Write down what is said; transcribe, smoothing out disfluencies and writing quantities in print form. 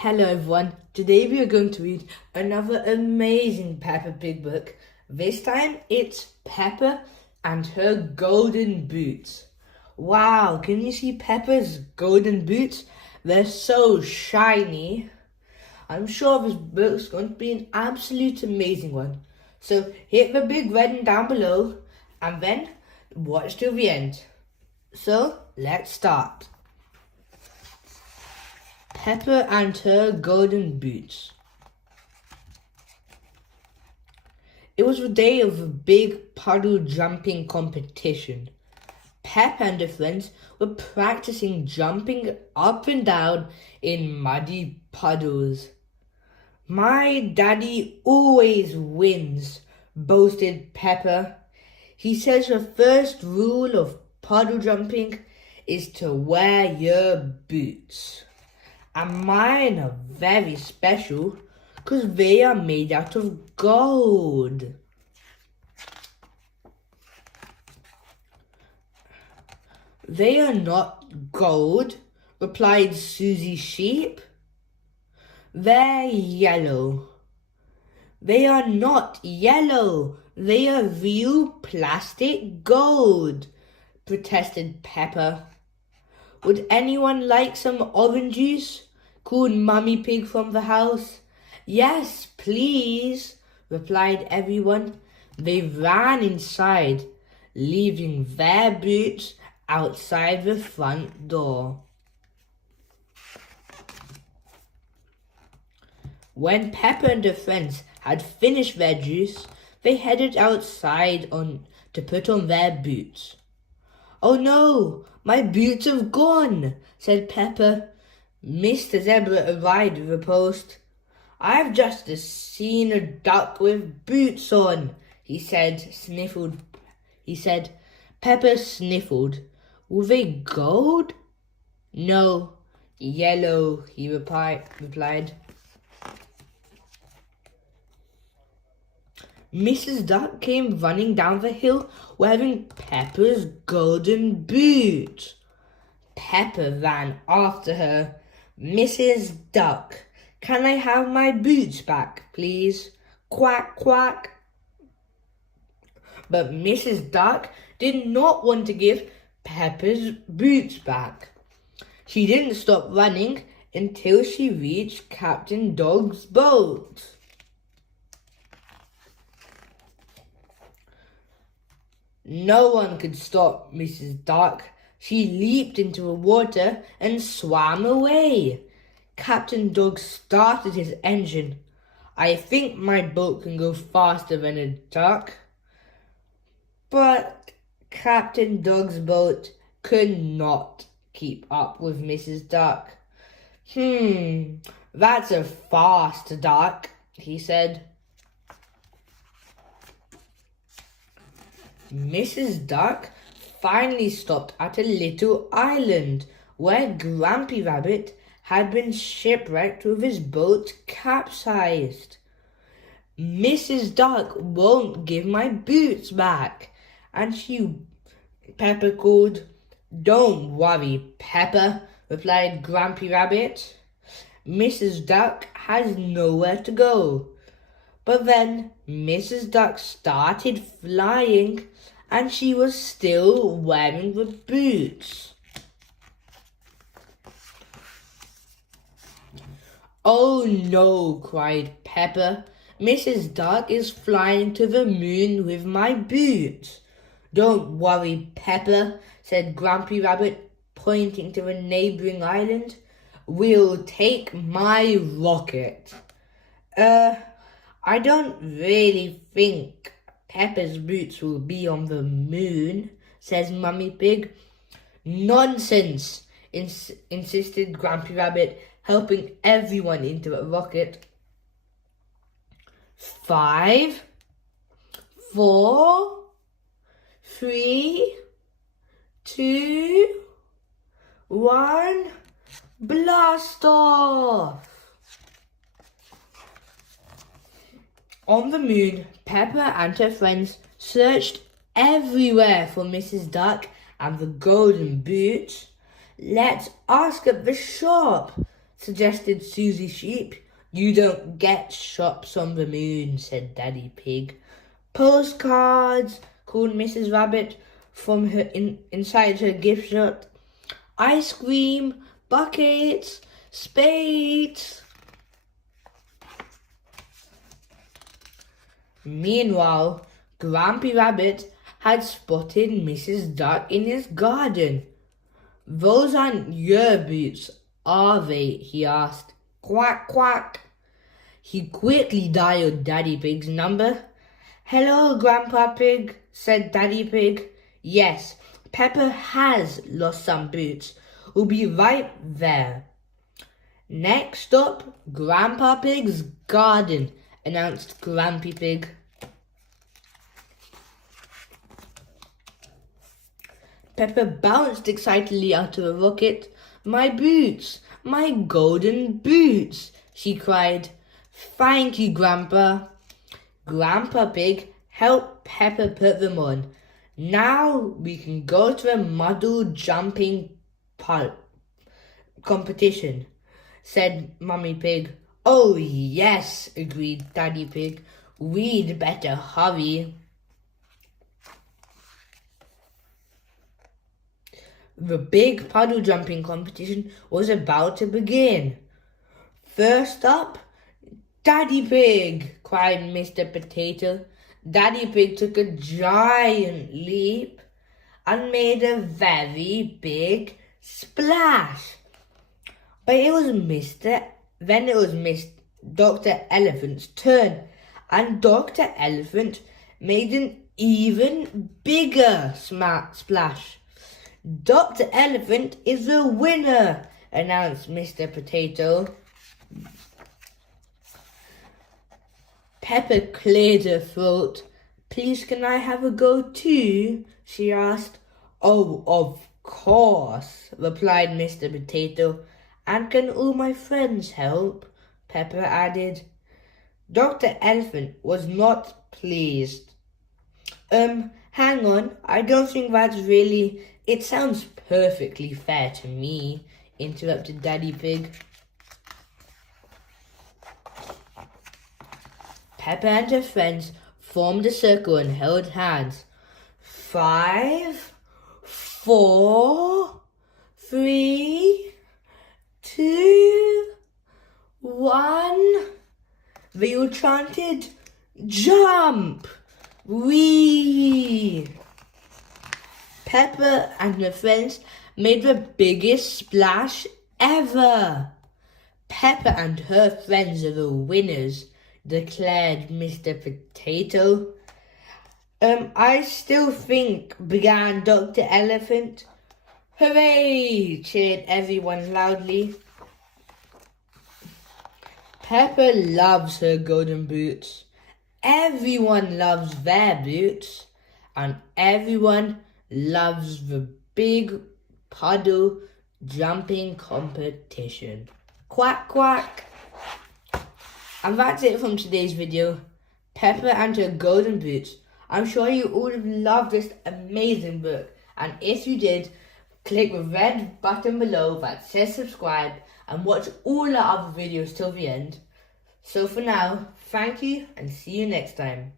Hello everyone, today we are going to read another amazing Peppa Pig book. This time it's Peppa and her golden boots. Wow, can you see Peppa's golden boots? They're so shiny. I'm sure this book's going to be an absolute amazing one. So hit the big red one down below and then watch till the end. So let's start. Peppa and her golden boots. It was the day of a big puddle jumping competition. Peppa and her friends were practicing jumping up and down in muddy puddles. My daddy always wins, boasted Peppa. He says the first rule of puddle jumping is to wear your boots. And mine are very special because they are made out of gold. They are not gold, replied Susie Sheep. They're yellow. They are not yellow. They are real plastic gold, protested Peppa. Would anyone like some orange juice? Called Mummy Pig from the house. Yes, please, replied everyone. They ran inside, leaving their boots outside the front door. When Peppa and her friends had finished their juice, they headed outside to put on their boots. Oh no, my boots have gone, said Peppa. Mr. Zebra arrived with a post. I've just seen a duck with boots on, he said. Peppa sniffled. Were they gold? No, yellow, he replied. Mrs. Duck came running down the hill wearing Peppa's golden boot. Peppa ran after her. Mrs. Duck, can I have my boots back, please? Quack, quack. But Mrs. Duck did not want to give Peppa's boots back. She didn't stop running until she reached Captain Dog's boat. No one could stop Mrs. Duck. She leaped into the water and swam away. Captain Dog started his engine. I think my boat can go faster than a duck. But Captain Dog's boat could not keep up with Mrs. Duck. That's a fast duck, he said. Mrs. Duck finally stopped at a little island where Grampy Rabbit had been shipwrecked with his boat capsized. Mrs. Duck won't give my boots back, and Peppa called. Don't worry, Peppa, replied Grampy Rabbit. Mrs. Duck has nowhere to go. But then Mrs. Duck started flying and she was still wearing the boots. Oh no, cried Peppa. Mrs. Duck is flying to the moon with my boots. Don't worry, Peppa, said Grampy Rabbit, pointing to a neighbouring island. We'll take my rocket. I don't really think Peppa's boots will be on the moon, says Mummy Pig. Nonsense, insisted Grampy Rabbit, helping everyone into a rocket. 5, 4, 3, 2, 1, blast off! On the moon, Peppa and her friends searched everywhere for Mrs. Duck and the golden boots. Let's ask at the shop, suggested Susie Sheep. You don't get shops on the moon, said Daddy Pig. Postcards, called Mrs. Rabbit from her inside her gift shop. Ice cream, buckets, spades. Meanwhile, Grampy Rabbit had spotted Mrs. Duck in his garden. Those aren't your boots, are they? He asked. Quack, quack. He quickly dialed Daddy Pig's number. Hello, Grandpa Pig, said Daddy Pig. Yes, Peppa has lost some boots. We'll be right there. Next up, Grandpa Pig's garden, announced Grampy Pig. Peppa bounced excitedly out of a rocket. My boots! My golden boots! She cried. Thank you, Grandpa. Grandpa Pig helped Peppa put them on. Now we can go to a model jumping competition, said Mummy Pig. Oh yes, agreed Daddy Pig. We'd better hurry. The big puddle jumping competition was about to begin. First up, Daddy Pig, cried Mr. Potato. Daddy Pig took a giant leap and made a very big splash. But it was Dr. Elephant's turn, and Dr. Elephant made an even bigger splash. Dr. Elephant is the winner, announced Mr. Potato. Peppa cleared her throat. Please, can I have a go too? She asked. Oh, of course, replied Mr. Potato. And can all my friends help? Peppa added. Dr. Elephant was not pleased. Hang on, I don't think that's really... It sounds perfectly fair to me, interrupted Daddy Pig. Peppa and her friends formed a circle and held hands. 5, 4, 3, 2, 1. They all chanted, jump! Whee! Peppa and her friends made the biggest splash ever. Peppa and her friends are the winners, declared Mr. Potato. I still think, began Dr. Elephant. Hooray! Cheered everyone loudly. Peppa loves her golden boots. Everyone loves their boots. And everyone loves the big puddle jumping competition. Quack, quack. And that's it from today's video. Peppa and her golden boots. I'm sure you all have loved this amazing book. And if you did, click the red button below that says subscribe and watch all our other videos till the end. So for now, thank you and see you next time.